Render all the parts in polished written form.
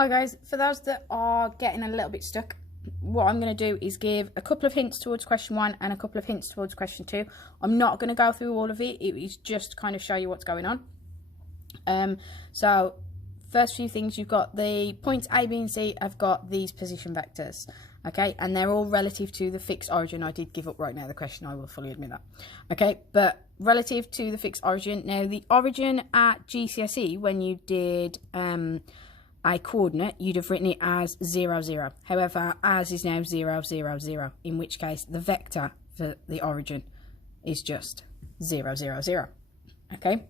Hi guys, for those that are getting a little bit stuck, what I'm going to do is give a couple of hints towards question 1 and a couple of hints towards question 2. I'm not going to go through all of it, it is just to kind of show you what's going on. So first few things, you've got the points A, B and C have got these position vectors, okay, and they're all relative to the fixed origin. I did give up right now the question, I will fully admit that, okay, but relative to the fixed origin. Now the origin at GCSE, when you did a coordinate, you'd have written it as 0, 0. However, ours is now 0, 0, 0, in which case the vector for the origin is just 0, 0, 0. Okay?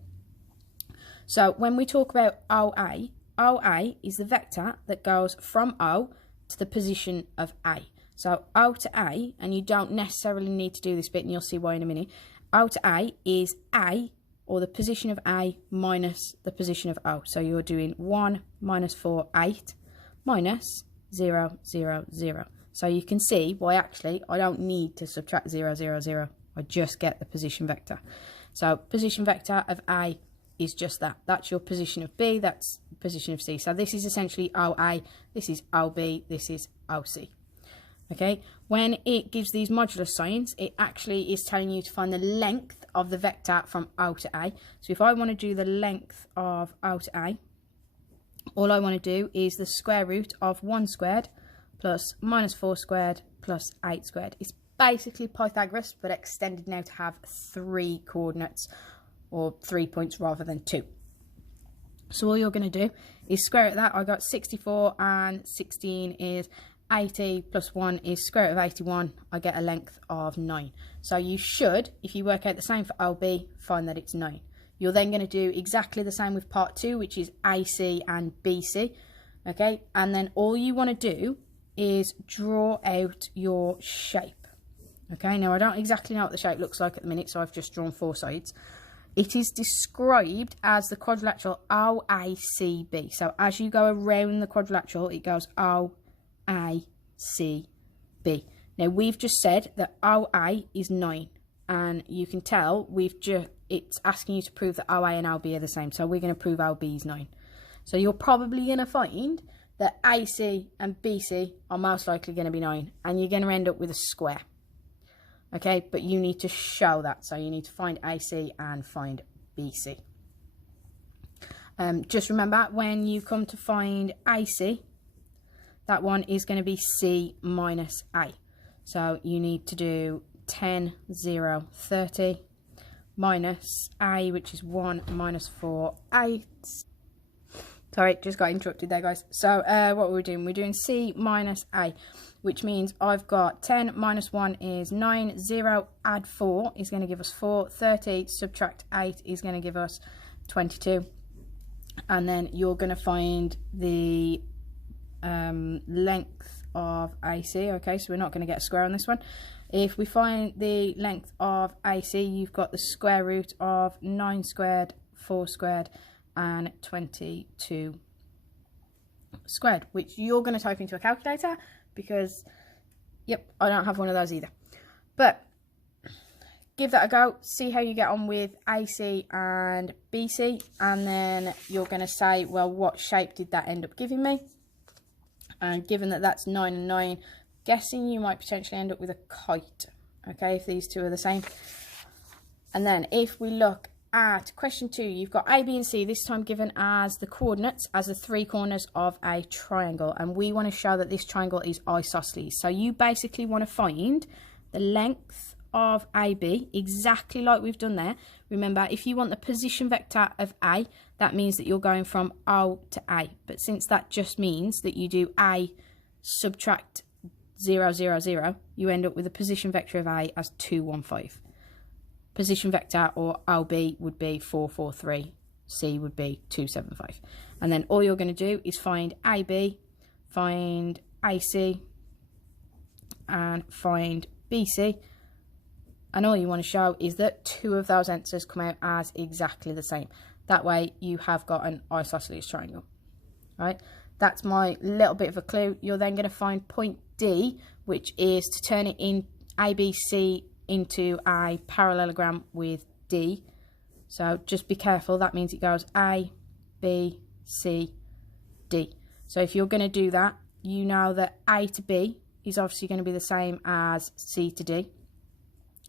So when we talk about OA, OA is the vector that goes from O to the position of A. So O to A, and you don't necessarily need to do this bit, and you'll see why in a minute. O to A is A, or the position of A minus the position of O. So you're doing 1 minus 4, 8, minus 0, 0, 0. So you can see why actually I don't need to subtract 0, 0, 0. I just get the position vector. So position vector of A is just that. That's your position of B, that's position of C. So this is essentially OA, this is OB, this is OC. Okay, when it gives these modulus signs, it actually is telling you to find the length of the vector from O to A. So if I want to do the length of O to A, all I want to do is the square root of 1 squared plus minus 4 squared plus 8 squared. It's basically Pythagoras, but extended now to have 3 coordinates, or 3 points rather than 2. So all you're going to do is square root that. I got 64 and 16 is 80 plus 1 is square root of 81. I get a length of 9. So you should, if you work out the same for OB, find that it's 9. You're then going to do exactly the same with part 2, which is AC and BC. Okay, and then all you want to do is draw out your shape. Okay, now I don't exactly know what the shape looks like at the minute, so I've just drawn 4 sides. It is described as the quadrilateral OACB. So as you go around the quadrilateral, it goes OACB. Now we've just said that OA is 9, and you can tell it's asking you to prove that OA and OB are the same. So we're going to prove OB is 9. So you're probably going to find that AC and BC are most likely going to be 9, and you're going to end up with a square. Okay, but you need to show that. So you need to find AC and find BC. Just remember, when you come to find AC, that one is going to be C minus A. So you need to do 10, 0, 30 minus A, which is 1 minus 4, 8. Sorry, just got interrupted there, guys. So what we're doing, we're doing C minus A, which means I've got 10 minus 1 is 9, 0, add 4 is going to give us 4, 30, subtract 8 is going to give us 22. And then you're going to find the length of AC. Okay, so we're not going to get a square on this one. If we find the length of AC, you've got the square root of 9 squared, 4 squared, and 22 squared, which you're going to type into a calculator because, yep, I don't have one of those either. But give that a go, see how you get on with AC and BC, and then you're going to say, well, what shape did that end up giving me? And given that that's 9 and 9, guessing you might potentially end up with a kite, okay, if these two are the same. And then if we look at question 2, you've got A, B and C, this time given as the coordinates, as the 3 corners of a triangle, and we want to show that this triangle is isosceles. So you basically want to find the length of AB, exactly like we've done there. Remember, if you want the position vector of A, that means that you're going from O to A, but since that just means that you do A subtract 0, 0, 0, you end up with the position vector of A as 2, 1, 5. Position vector, or OB, would be 4, 4, 3. C would be 2, 7, 5. And then all you're going to do is find AB, find AC, and find BC. And all you want to show is that 2 of those answers come out as exactly the same. That way you have got an isosceles triangle. Right? That's my little bit of a clue. You're then going to find point D, which is to turn it in ABC into a parallelogram with D. So just be careful. That means it goes A, B, C, D. So if you're going to do that, you know that A to B is obviously going to be the same as C to D.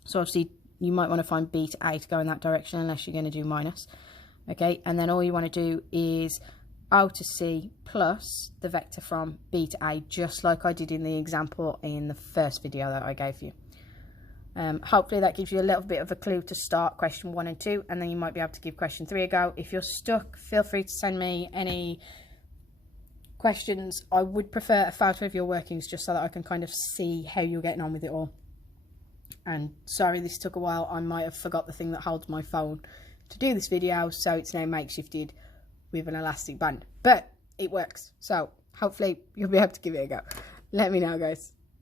So obviously you might want to find B to A to go in that direction unless you're going to do minus. Okay, and then all you want to do is O to C plus the vector from B to A, just like I did in the example in the first video that I gave you. Hopefully that gives you a little bit of a clue to start question 1 and 2, and then you might be able to give question 3 a go. If you're stuck, feel free to send me any questions. I would prefer a photo of your workings just so that I can kind of see how you're getting on with it all. And sorry this took a while, I might have forgot the thing that holds my phone to do this video, so it's now makeshifted with an elastic band, but it works, so hopefully you'll be able to give it a go. Let me know, guys.